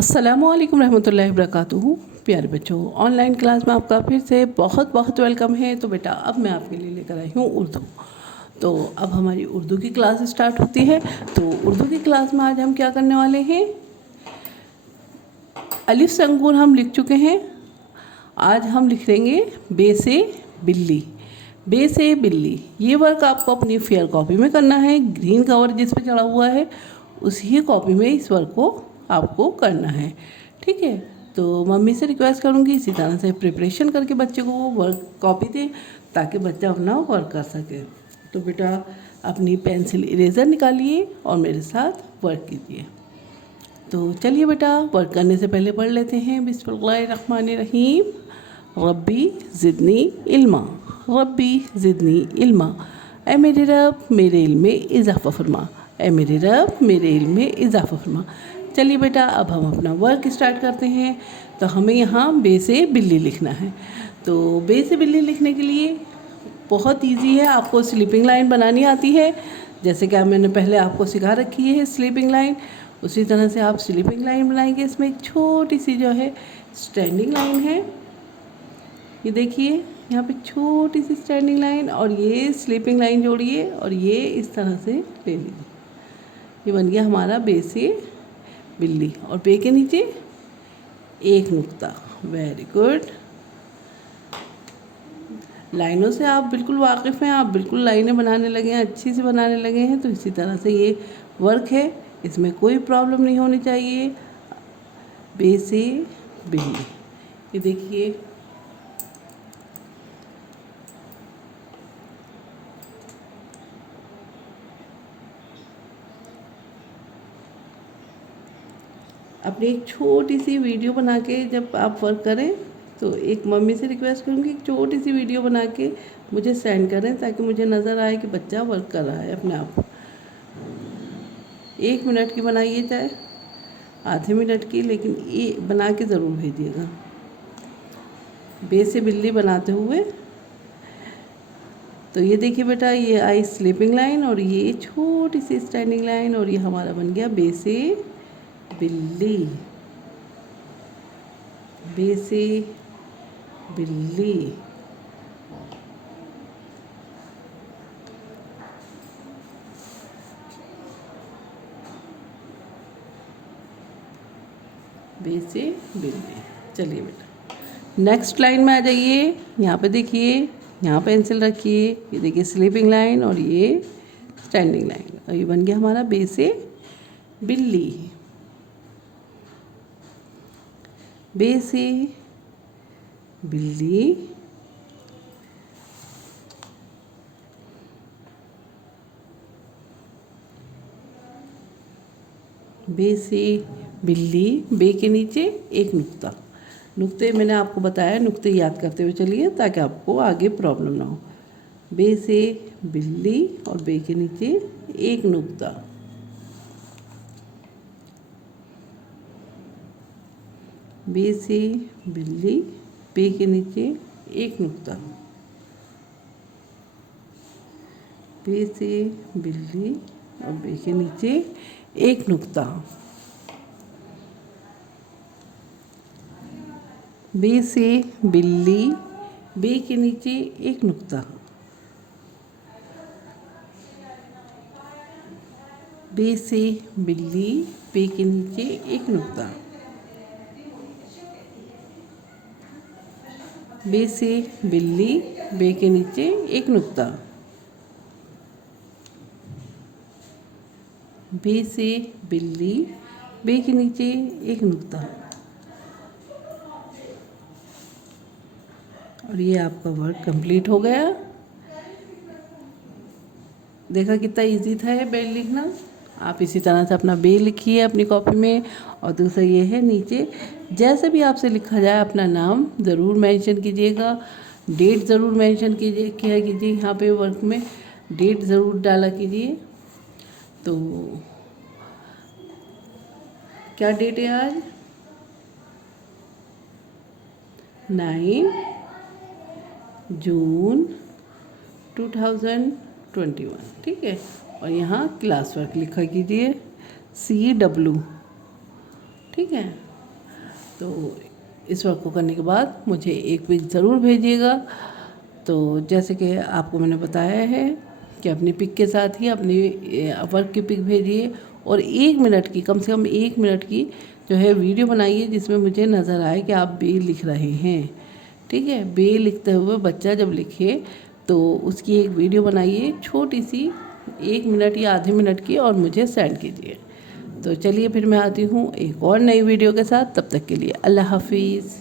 अस्सलामुअलैकुम रहमतुल्लाहि वबरकातुहू। प्यारे बच्चों, ऑनलाइन क्लास में आपका फिर से बहुत बहुत वेलकम है। तो बेटा अब मैं आपके लिए लेकर आई हूँ उर्दू। तो अब हमारी उर्दू की क्लास स्टार्ट होती है। तो उर्दू की क्लास में आज हम क्या करने वाले हैं, अलिफ से अंगूर हम लिख चुके हैं। आज हम लिख लेंगे बे से बिल्ली। बे से बिल्ली, ये वर्क आपको अपनी फेयर कॉपी में करना है। ग्रीन कवर जिस पे चढ़ा हुआ है उसी कॉपी में इस वर्क को आपको करना है, ठीक है। तो मम्मी से रिक्वेस्ट करूँगी इसी तरह से प्रिपरेशन करके बच्चे को वो वर्क कॉपी दें ताकि बच्चा अपना वर्क कर सके। तो बेटा अपनी पेंसिल इरेज़र निकालिए और मेरे साथ वर्क कीजिए। तो चलिए बेटा वर्क करने से पहले पढ़ लेते हैं बिस्मिल्लाहिर्रहमानिर्रहीम। रब्बी ज़िदनी इल्मा, रब्बी ज़िदनी इल्मा। ऐ मेरे रब मेरे इल्म में इजाफ़ा फरमा, ऐ मेरे रब मेरे इल्म में इजाफ़ा फरमा। चलिए बेटा अब हम अपना वर्क स्टार्ट करते हैं। तो हमें यहाँ बे से बिल्ली लिखना है। तो बे से बिल्ली लिखने के लिए बहुत इजी है। आपको स्लीपिंग लाइन बनानी आती है, जैसे कि मैंने पहले आपको सिखा रखी है स्लीपिंग लाइन, उसी तरह से आप स्लीपिंग लाइन बनाएंगे। इसमें एक छोटी सी जो है स्टैंडिंग लाइन है, ये देखिए यहाँ पे छोटी सी स्टैंडिंग लाइन, और ये स्लीपिंग लाइन जोड़िए और ये इस तरह से ले लीजिए। ये बन गया हमारा बे से बिल्ली। और बे के नीचे एक नुक्ता। Very good. लाइनों से आप बिल्कुल वाकिफ़ हैं, आप बिल्कुल लाइनें बनाने लगे हैं, अच्छी से बनाने लगे हैं। तो इसी तरह से ये वर्क है, इसमें कोई प्रॉब्लम नहीं होनी चाहिए। बे से बिल्ली, ये देखिए अपनी एक छोटी सी वीडियो बना के जब आप वर्क करें तो एक मम्मी से रिक्वेस्ट करूँगी एक छोटी सी वीडियो बना के मुझे सेंड करें ताकि मुझे नज़र आए कि बच्चा वर्क कर रहा है अपने आप। 1 मिनट की बनाइए चाहे आधे मिनट की, लेकिन ये बना के ज़रूर भेजिएगा बे से बिल्ली बनाते हुए। तो ये देखिए बेटा, ये आई स्लीपिंग लाइन और ये छोटी सी स्टैंडिंग लाइन, और ये हमारा बन गया बे से बिल्ली। बे से बिल्ली। बे से बिल्ली। चलिए बेटा नेक्स्ट लाइन में आ जाइए। यहाँ पे देखिए, यहाँ पेंसिल रखिए, ये देखिए स्लीपिंग लाइन और ये स्टैंडिंग लाइन, और ये बन गया हमारा बे से बिल्ली। बे से बिल्ली। बे से बिल्ली। बे के नीचे एक नुक्ता। नुक्ते मैंने आपको बताया, नुक्ते याद करते हुए चलिए ताकि आपको आगे प्रॉब्लम ना हो। बे से बिल्ली और बे के नीचे एक नुक्ता। बे से बिल्ली, बे के नीचे एक नुक्ता। बे से बिल्ली और बे के नीचे एक नुक्ता। बे से बिल्ली, बे के नीचे एक नुक्ता। बे से बिल्ली, बे के नीचे एक नुक्ता। बे से बिल्ली, बे के नीचे एक नुक्ता। बे से बिल्ली, बे के नीचे एक नुक्ता। और ये आपका वर्क कंप्लीट हो गया। देखा कितना इजी था ये बे लिखना। आप इसी तरह से अपना बे लिखिए अपनी कॉपी में। और दूसरा ये है, नीचे जैसे भी आपसे लिखा जाए अपना नाम ज़रूर मेंशन कीजिएगा, डेट ज़रूर मेंशन कीजिए, क्या कीजिए यहाँ पे वर्क में डेट ज़रूर डाला कीजिए। तो क्या डेट है आज? 9 जून 2021, ठीक है। और यहाँ क्लास वर्क लिखा कीजिए CW, ठीक है। तो इस वर्क को करने के बाद मुझे एक पिक ज़रूर भेजिएगा। तो जैसे कि आपको मैंने बताया है कि अपनी पिक के साथ ही अपनी वर्क की पिक भेजिए और 1 मिनट की, कम से कम 1 मिनट की जो है वीडियो बनाइए जिसमें मुझे नज़र आए कि आप बे लिख रहे हैं। ठीक है, बे लिखते हुए बच्चा जब लिखे तो उसकी एक वीडियो बनाइए छोटी सी, 1 मिनट या आधे मिनट की, और मुझे सेंड कीजिए। तो चलिए फिर मैं आती हूँ एक और नई वीडियो के साथ। तब तक के लिए अल्लाह हाफिज़।